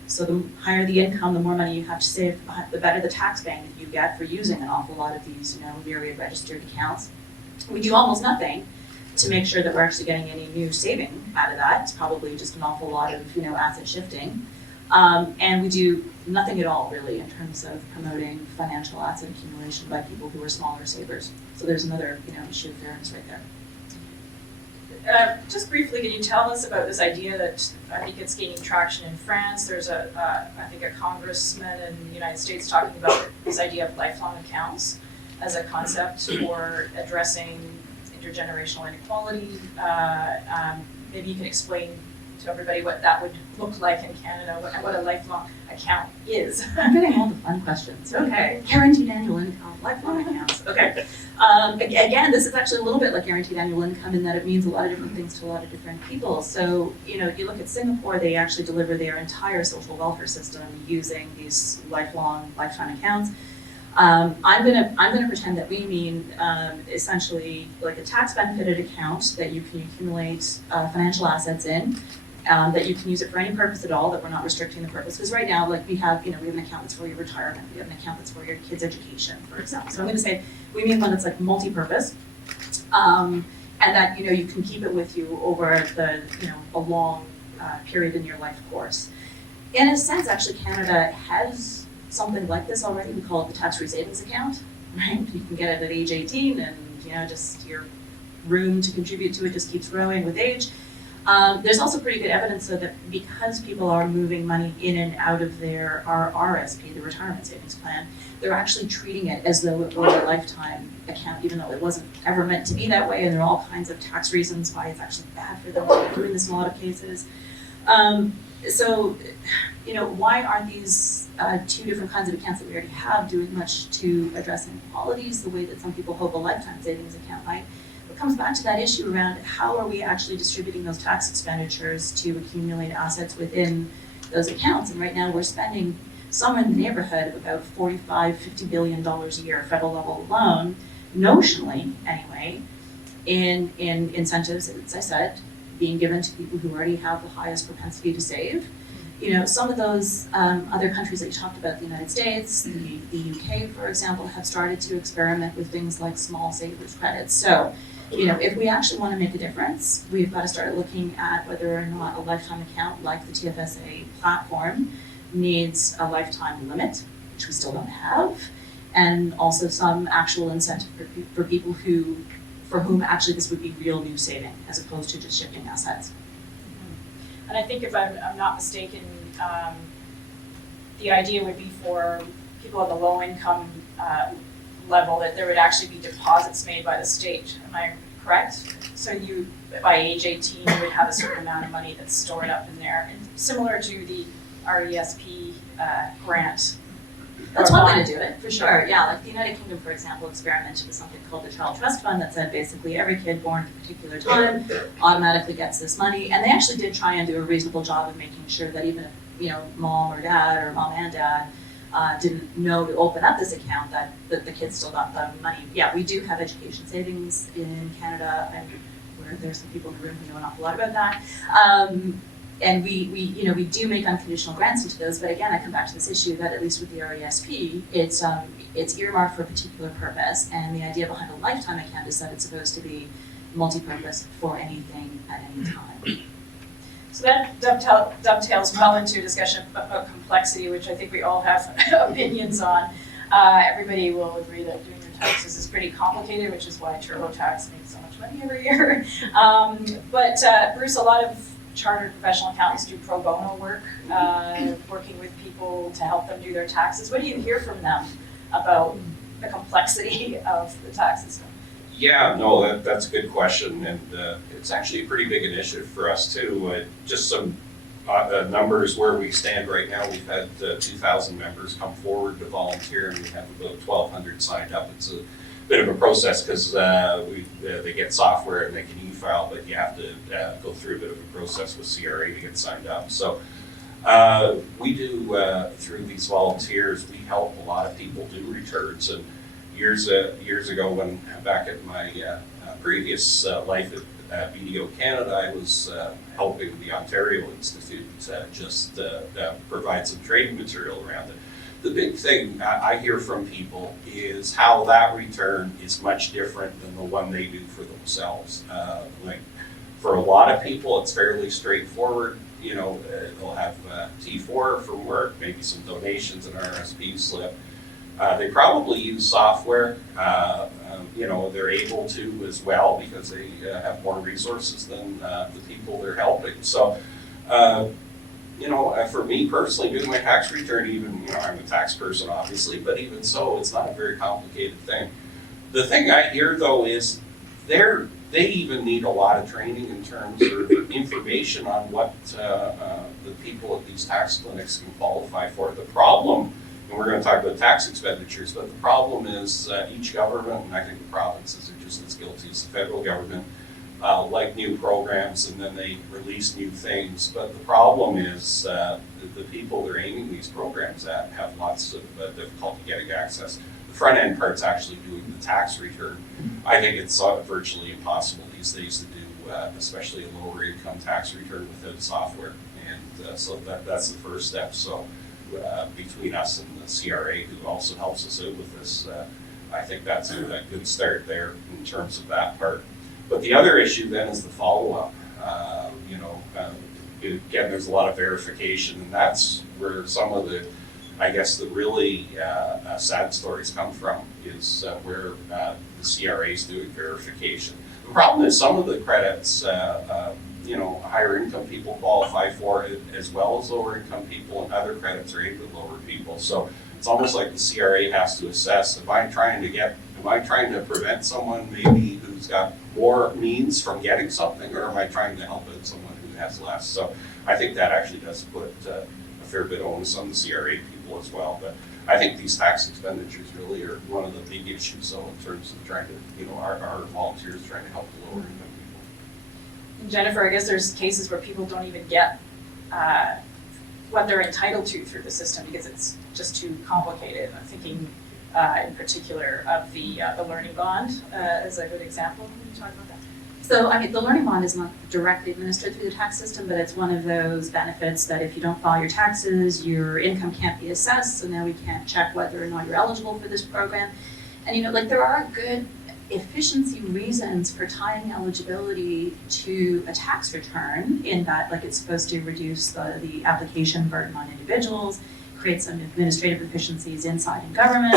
So the higher the income, the more money you have to save, the better the tax bang that you get for using an awful lot of these, myriad registered accounts. We do almost nothing to make sure that we're actually getting any new saving out of that. It's probably just an awful lot of, asset shifting. And we do nothing at all really in terms of promoting financial asset accumulation by people who are smaller savers. So there's another, issue of fairness right there. Just briefly, can you tell us about this idea that I think it's gaining traction in France? There's I think a congressman in the United States talking about this idea of lifelong accounts as a concept for addressing intergenerational inequality. Maybe you can explain to everybody what that would look like in Canada, what a lifelong account is. I'm getting all the fun questions. Okay. Guaranteed annual income, lifelong accounts. Okay. Again, this is actually a little bit like guaranteed annual income in that it means a lot of different things to a lot of different people. So, you look at Singapore, they actually deliver their entire social welfare system using these lifetime accounts. I'm gonna pretend that we mean essentially like a tax benefited account that you can accumulate financial assets in, that you can use it for any purpose at all, that we're not restricting the purpose. Because right now, like we have an account that's for your retirement, we have an account that's for your kids' education, for example. So I'm gonna say we mean one that's like multi-purpose, and that you can keep it with you over the a long period in your life course. In a sense, actually, Canada has something like this already. We call it the tax-free savings account, right? You can get it at age 18 and just your room to contribute to it just keeps growing with age. There's also pretty good evidence though that because people are moving money in and out of our RSP, the retirement savings plan, they're actually treating it as though it were a lifetime account, even though it wasn't ever meant to be that way, and there are all kinds of tax reasons why it's actually bad for them to be doing this in a lot of cases. So, why aren't these two different kinds of accounts that we already have doing much to address inequalities the way that some people hope a lifetime savings account might? It comes back to that issue around how are we actually distributing those tax expenditures to accumulate assets within those accounts. And right now we're spending somewhere in the neighborhood of about $45–50 billion a year, federal level alone, notionally anyway, in incentives, as I said, being given to people who already have the highest propensity to save. Some of those other countries that you talked about, the United States, the UK, for example, have started to experiment with things like small savers credits. So, if we actually want to make a difference, we've got to start looking at whether or not a lifetime account like the TFSA platform needs a lifetime limit, which we still don't have, and also some actual incentive for people for whom actually this would be real new saving as opposed to just shifting assets. And I think if I'm not mistaken, the idea would be for people at the low income level that there would actually be deposits made by the state. Am I correct? So you, by age 18, you would have a certain amount of money that's stored up in there, and similar to the RESP grant. That's one way to do it, for sure. Yeah, like the United Kingdom, for example, experimented with something called the Child Trust Fund that said basically every kid born at a particular time automatically gets this money. And they actually did try and do a reasonable job of making sure that even if, mom or dad or mom and dad didn't know to open up this account, that the kids still got the money. Yeah, we do have education savings in Canada, and there's some people in the room who know an awful lot about that. And we do make unconditional grants into those, but again, I come back to this issue that at least with the RESP, it's earmarked for a particular purpose, and the idea behind a lifetime account is that it's supposed to be multi-purpose for anything at any time. So that dovetails well into a discussion about complexity, which I think we all have opinions on. Everybody will agree that doing your taxes is pretty complicated, which is why TurboTax makes so much money every year. But Bruce, a lot of chartered professional accountants do pro bono work, working with people to help them do their taxes. What do you hear from them about the complexity of the tax system? Yeah, no, that's a good question, and it's actually a pretty big initiative for us too. Just some numbers where we stand right now, we've had 2,000 members come forward to volunteer, and we have about 1,200 signed up. It's a bit of a process because they get software and they can e-file, but you have to go through a bit of a process with CRA to get signed up. So we do, through these volunteers, we help a lot of people do returns. And years ago, when back at my previous life at BDO Canada, I was helping the Ontario Institute just provide some training material around it. The big thing I hear from people is how that return is much different than the one they do for themselves. Like for a lot of people, it's fairly straightforward. You know, they'll have T4 from work, maybe some donations, an RSP slip. They probably use software. You know, they're able to as well because they have more resources than the people they're helping. So, you know, for me personally, doing my tax return, even, you know, I'm a tax person obviously, but even so, it's not a very complicated thing. The thing I hear though is they even need a lot of training in terms of information on what the people at these tax clinics can qualify for. The problem, and we're going to talk about tax expenditures, but the problem is each government, and I think the provinces are just as guilty as the federal government, like new programs and then they release new things. But the problem is the people they're aiming these programs at have lots of difficulty getting access. The front end part's actually doing the tax return. I think it's virtually impossible these days to do, especially a lower income tax return without software. And so that's the first step. So between us and the CRA, who also helps us out with this, I think that's a good start there in terms of that part. But the other issue then is the follow-up. You know, again, there's a lot of verification, and that's where some of the, I guess, the really sad stories come from, is where the CRA is doing verification. The problem is some of the credits, you know, higher income people qualify for it, as well as lower income people, and other credits are aimed at lower people. So it's almost like the CRA has to assess, am I trying to prevent someone maybe who's got more means from getting something, or am I trying to help out someone who has less? So I think that actually does put a fair bit of onus on the CRA people as well. But I think these tax expenditures really are one of the big issues, though, in terms of trying to, you know, our volunteers trying to help the lower income people. Jennifer, I guess there's cases where people don't even get what they're entitled to through the system because it's just too complicated. I'm thinking in particular of the learning bond as a good example. Can you talk about that? So, I mean, the learning bond is not directly administered through the tax system, but it's one of those benefits that if you don't file your taxes, your income can't be assessed, so now we can't check whether or not you're eligible for this program. And, you know, like there are good efficiency reasons for tying eligibility to a tax return, in that, like, it's supposed to reduce the application burden on individuals, create some administrative efficiencies inside in government.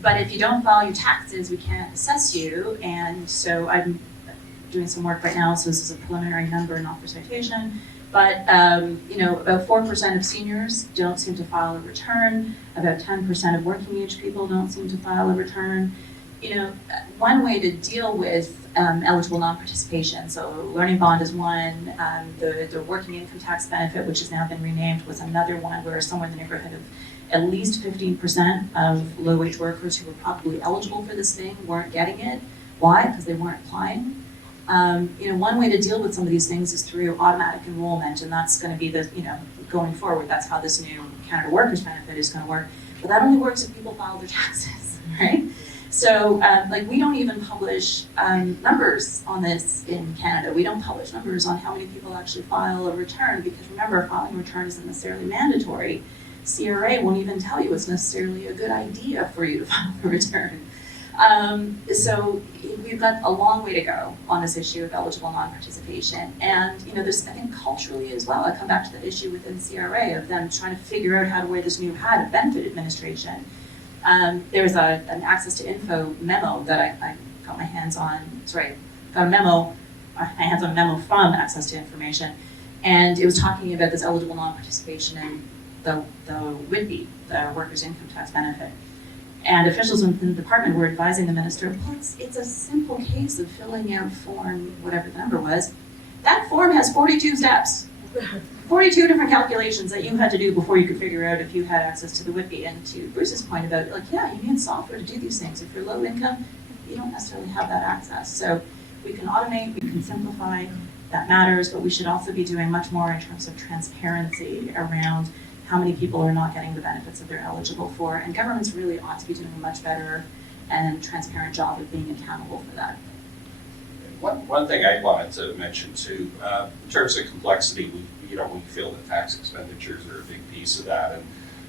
But if you don't file your taxes, we can't assess you. And so I'm doing some work right now, so this is a preliminary number, not for citation. But you know, about 4% of seniors don't seem to file a return. About 10% of working age people don't seem to file a return. You know, one way to deal with eligible non-participation, so learning bond is one, the working income tax benefit, which has now been renamed, was another one, where somewhere in the neighborhood of at least 15% of low-wage workers who were probably eligible for this thing weren't getting it. Why? Because they weren't applying. You know, one way to deal with some of these things is through automatic enrollment, and that's going to be the, you know, going forward, that's how this new Canada Workers Benefit is going to work. But that only works if people file their taxes, right? So, like, we don't even publish numbers on this in Canada. We don't publish numbers on how many people actually file a return, because remember, filing a return isn't necessarily mandatory. CRA won't even tell you it's necessarily a good idea for you to file a return. So we've got a long way to go on this issue of eligible non-participation. And, you know, there's, I think, culturally as well, I come back to the issue within CRA of them trying to figure out how to wear this new hat of benefit administration. There was an access to info memo that I got my hands on, got my hands on a memo from Access to Information, and it was talking about this eligible non-participation in the WINB, the Workers' Income Tax Benefit. And officials within the department were advising the minister, well, it's a simple case of filling out form, whatever the number was. That form has 42 steps. 42 different calculations that you had to do before you could figure out if you had access to the WIPI. And to Bruce's point about, like, yeah, you need software to do these things. If you're low income, you don't necessarily have that access. So we can automate, we can simplify, that matters, but we should also be doing much more in terms of transparency around how many people are not getting the benefits that they're eligible for. And governments really ought to be doing a much better and transparent job of being accountable for that. One thing I wanted to mention too, in terms of complexity, we feel that tax expenditures are a big piece of that. And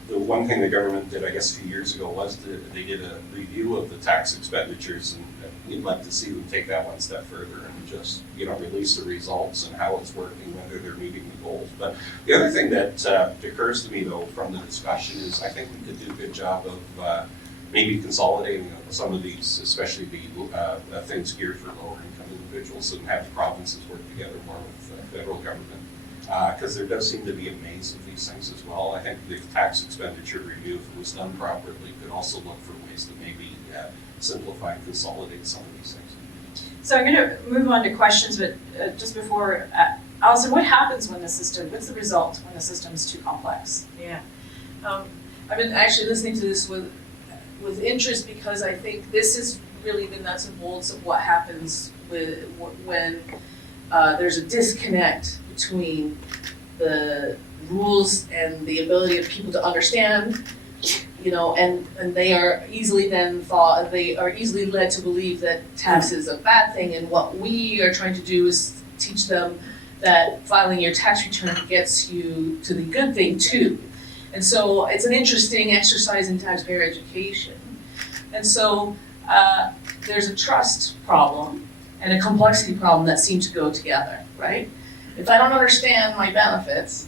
the one thing the government did, I guess, a few years ago was they did a review of the tax expenditures, and we'd like to see them take that one step further and just, release the results and how it's working, whether they're meeting the goals. But the other thing that occurs to me though from the discussion is I think we could do a good job of maybe consolidating some of these, especially the things geared for lower income individuals, and have the provinces work together more with the federal government. Because there does seem to be a maze of these things as well. I think the tax expenditure review, if it was done properly, could also look for ways to maybe simplify and consolidate some of these things. So I'm going to move on to questions, but just before, Allison, what happens when what's the result when the system is too complex? Yeah. I've been actually listening to this with interest, because I think this is really the nuts and bolts of what happens when there's a disconnect between the rules and the ability of people to understand, and they are easily led to believe that tax is a bad thing, and what we are trying to do is teach them that filing your tax return gets you to the good thing too. And so it's an interesting exercise in taxpayer education. And so there's a trust problem and a complexity problem that seem to go together, right? If I don't understand my benefits,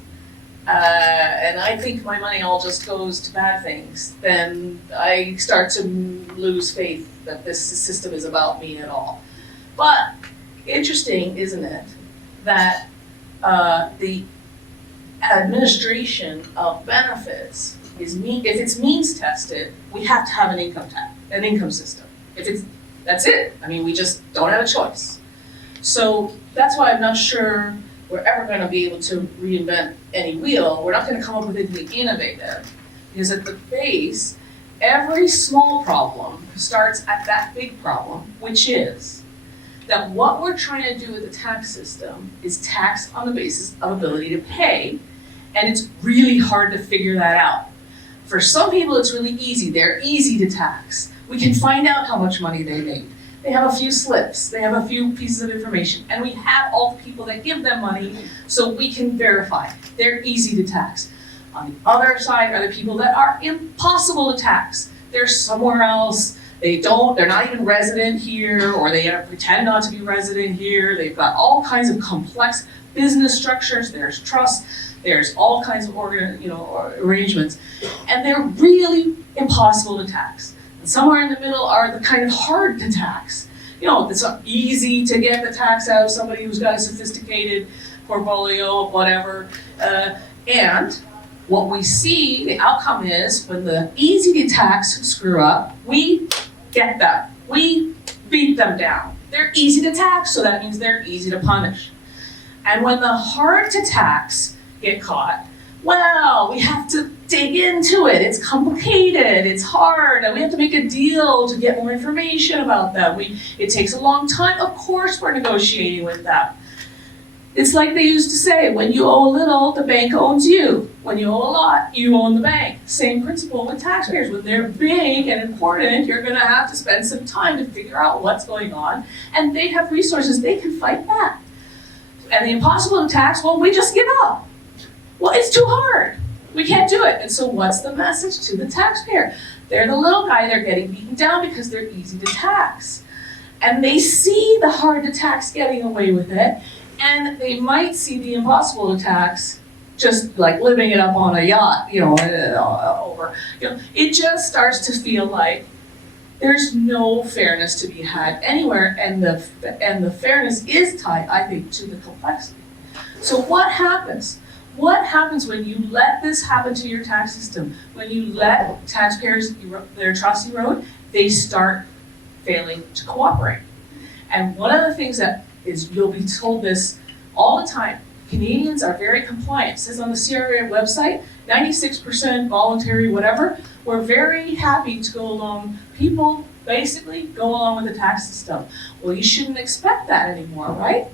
and I think my money all just goes to bad things, then I start to lose faith that this system is about me at all. But interesting, isn't it, that the administration of benefits if it's means tested, we have to have an income system. That's it. I mean, we just don't have a choice. So that's why I'm not sure we're ever going to be able to reinvent any wheel. We're not going to come up with anything innovative, because at the base, every small problem starts at that big problem, which is that what we're trying to do with the tax system is tax on the basis of ability to pay, and it's really hard to figure that out. For some people, it's really easy. They're easy to tax. We can find out how much money they made. They have a few slips, they have a few pieces of information, and we have all the people that give them money so we can verify. They're easy to tax. On the other side are the people that are impossible to tax. They're somewhere else. They're not even resident here, or they pretend not to be resident here. They've got all kinds of complex business structures. There's trust. There's all kinds of arrangements, and they're really impossible to tax. And somewhere in the middle are the kind of hard to tax. It's easy to get the tax out of somebody who's got a sophisticated portfolio of whatever. And what we see, the outcome is, when the easy to tax screw up, we get them. We beat them down. They're easy to tax, so that means they're easy to punish. And when the hard to tax get caught, well, we have to dig into it. It's complicated, it's hard, and we have to make a deal to get more information about them. It takes a long time. Of course we're negotiating with them. It's like they used to say, when you owe a little, the bank owns you. When you owe a lot, you own the bank. Same principle with taxpayers. When they're big and important, you're gonna have to spend some time to figure out what's going on, and they have resources, they can fight back. And the impossible to tax, well, we just give up. Well, it's too hard. We can't do it. And so what's the message to the taxpayer? They're the little guy, they're getting beaten down because they're easy to tax. And they see the hard to tax getting away with it, and they might see the impossible to tax just like living it up on a yacht, It just starts to feel like there's no fairness to be had anywhere, and the fairness is tied, I think, to the complexity. So what happens? What happens when you let this happen to your tax system? When you let taxpayers their trust erode, they start failing to cooperate. And one of the things that is, you'll be told this all the time, Canadians are very compliant. It says on the CRA website, 96% voluntary, whatever. We're very happy to go along. People basically go along with the tax system. Well, you shouldn't expect that anymore, right?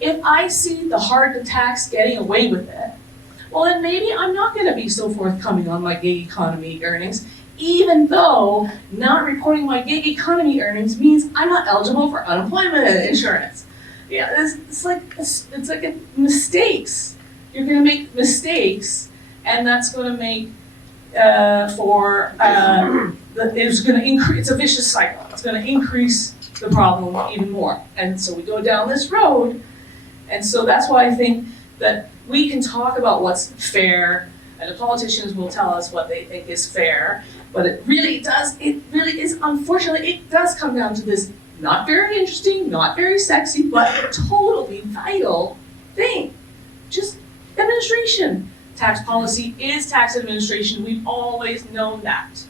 If I see the hard to tax getting away with it, well, then maybe I'm not going to be so forthcoming on my gig economy earnings, even though not reporting my gig economy earnings means I'm not eligible for unemployment insurance. Yeah, it's like mistakes. You're going to make mistakes, and that's going to make it's going to increase. It's a vicious cycle. It's going to increase the problem even more, and so we go down this road, and so that's why I think that we can talk about what's fair, and the politicians will tell us what they think is fair, but it really is, unfortunately, it does come down to this not very interesting, not very sexy, but a totally vital thing. Just administration. Tax policy is tax administration. We've always known that.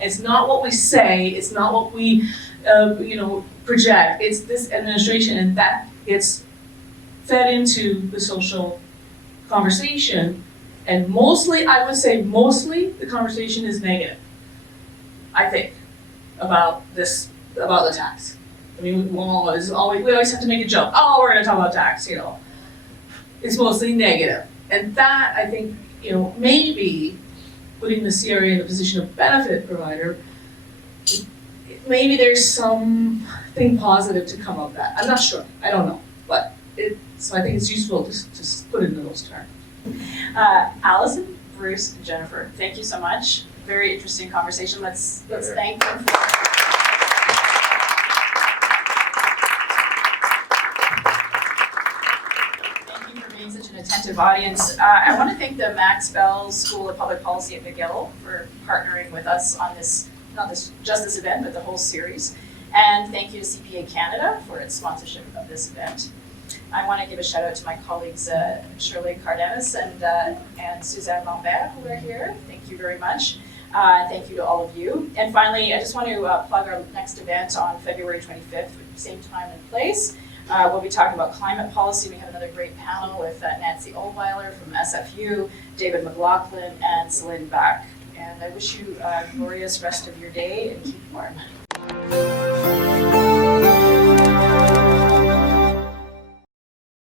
It's not what we say, it's not what we project, it's this administration, and that gets fed into the social conversation, and mostly, I would say mostly, the conversation is negative, I think, about the tax. I mean, we always have to make a joke, oh, we're gonna talk about tax, It's mostly negative, and that, I think, maybe putting the CRA in the position of benefit provider, maybe there's something positive to come of that. I'm not sure, I don't know, so I think it's useful to put it in those terms. Allison, Bruce, and Jennifer, thank you so much. Very interesting conversation. Let's thank them for. Thank you for being such an attentive audience. I want to thank the Max Bell School of Public Policy at McGill for partnering with us on this, not just this event, but the whole series. And thank you to CPA Canada for its sponsorship of this event. I want to give a shout out to my colleagues Shirley Cardenas and Suzanne Lambert who are here. Thank you very much. Thank you to all of you. And finally, I just want to plug our next event on February 25th, same time and place. We'll be talking about climate policy. We have another great panel with Nancy Oldweiler from SFU, David McLaughlin, and Celine Bach. And I wish you a glorious rest of your day and keep warm.